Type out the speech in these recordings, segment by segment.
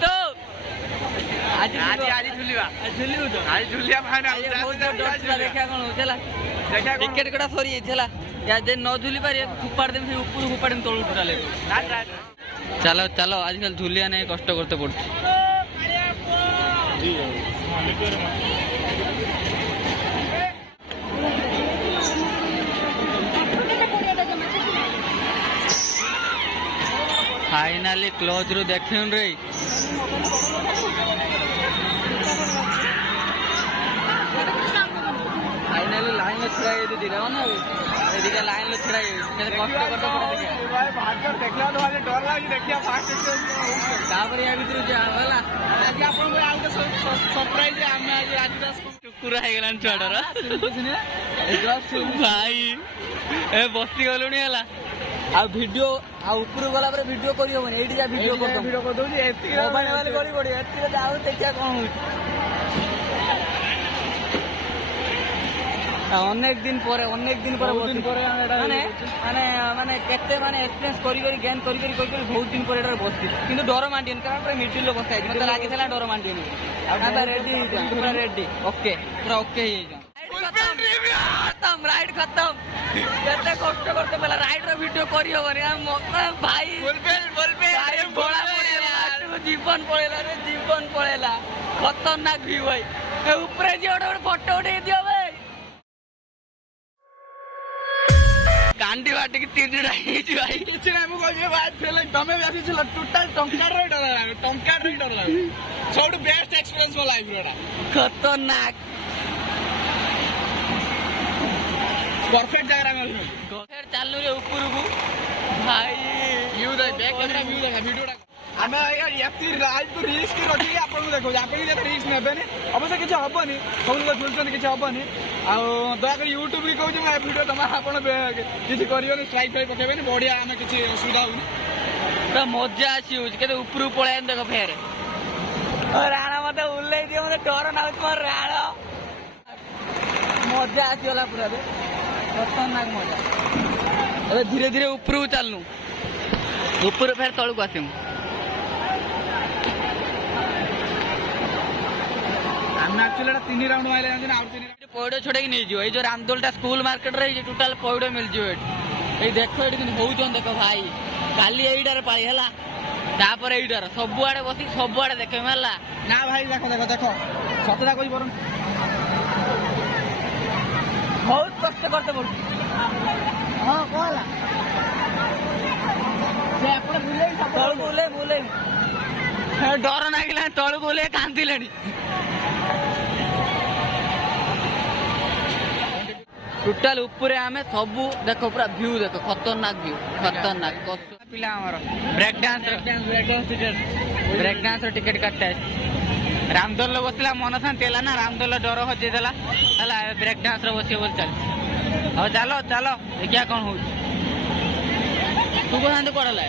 तो आज आज आज झुलिवा झुलिउ तो आज झुलिया फाइनल बहुत डर देखा कोन होतला देखा टिकट कटा सरी छला या जे न झुली पारे फुपाड़ देम से ऊपर फुपाड़ देम तळु टोटाले चलो चलो आजकल झुलिया नहीं कष्ट करते पड़ती फाइनाली क्लोज रू देखन रे फाइनाली लाइन में छड़ा ये दे रहा ना एदिके लाइन में छड़ा ये कष्ट करते पड़े भाई भाग देखला तो वाले डर लागी देखिया फास्ट तापर या भीतर जा होला आज आपन को आउ सरप्राइज हम आज आदिदास टुकुरा हे गेलान छडरा भाई ए बस्ती गलुनी हला आ वीडियो आ ऊपर गला पर वीडियो करियो माने एडी जा वीडियो कर दो एती मोबाइल वाले गली पड़ी एती जाऊ देखिया कोन होई अनेक दिन पर माने माने माने केते माने एक्सपीरियंस करी गेन करी बहुत दिन पर एटा बसती किंतु डर मांडियन कारण मिडिल लो बसाई मते लागे थला डर मांडियन अब रेडी पूरा रेडी ओके पूरा ओके हे खत्म राइड खत्म केते कष्ट करते पहला राइड रो वीडियो करी हो भाई बोलबे भाई बोला पड़ेला जीवन पड़ेला खतरनाक व्यू भाई ऊपर जे ओडे फोटो उठे दियो भाई कांडी बाटे की तीन डाई भाई किछ ना मु कहबे बात फेले तमे बेसी छल टोटल टंकार रे डर लागे सबटु बेस्ट एक्सपीरियंस मो लाइफ रोडा खतरनाक परफेक्ट जगह में फिर चलनु रे ऊपर को भाई व्यू दे बैक कैमरा व्यू देखा वीडियोटा हमें यार राइड को रिस्क रखी आपन देखो आपन जे रिस्क नेबे ने अवश्य किछ हबनी सब लोग झुलछन किछ हबनी आ दया कर YouTube री कहू जे मैं वीडियो तमा आपन किछ करियो नि स्ट्राइक फाइट पकेबे नि बढ़िया हमें किछ सुविधा होनी त मजा आसी हो केते ऊपर पळे देखो फेर राणा मते उल्ले दियो मते डर ना हो राणा मजा आसी होला पूरा बे खतरनाक मजा अबे धीरे धीरे ऊपर चलनु ऊपर फेर तळु को आसिम हमने एक्चुअली 3 राउंड वाले हैं ना और 3 राउंड पौड़ो छोड़े कि नहीं जो जो रामदोलटा स्कूल मार्केट रे जे टोटल पौड़ो मिल जो ए देखो एडी बहुत जन देखो भाई काली एइडार पाई हला तापर एइडार सब आड़े बसी सब आड़े देखे हला ना भाई देखो सतरा कोई बरन बहुत कष्ट करते पड़ हां कोला से अपन बुले डर नागिला तळ बोले कांदिलेनी टोटल ऊपर आमे सबू देखो पूरा व्यू देखो खतरनाक पिला हमर ब्रेक डांस टिकट काटते रामदोल बसला मन शांति है ना रामदोल डर हजे देला हला ब्रेक डांस रो बसी बोल चल अब चलो देखिया कौन हो तू को शांति पड़ला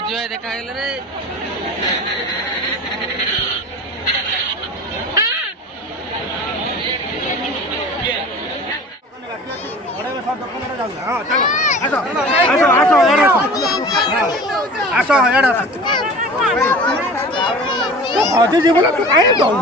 राजू है देखा रे ହଁ ଚାଲ ଆସ ଆସ ଆସ ଏଡ ଆସ ଆସ ଏଡ ଆସ ହଜି ଯିବୁ ନା ତୁ କାହିଁ ଦଉଛୁ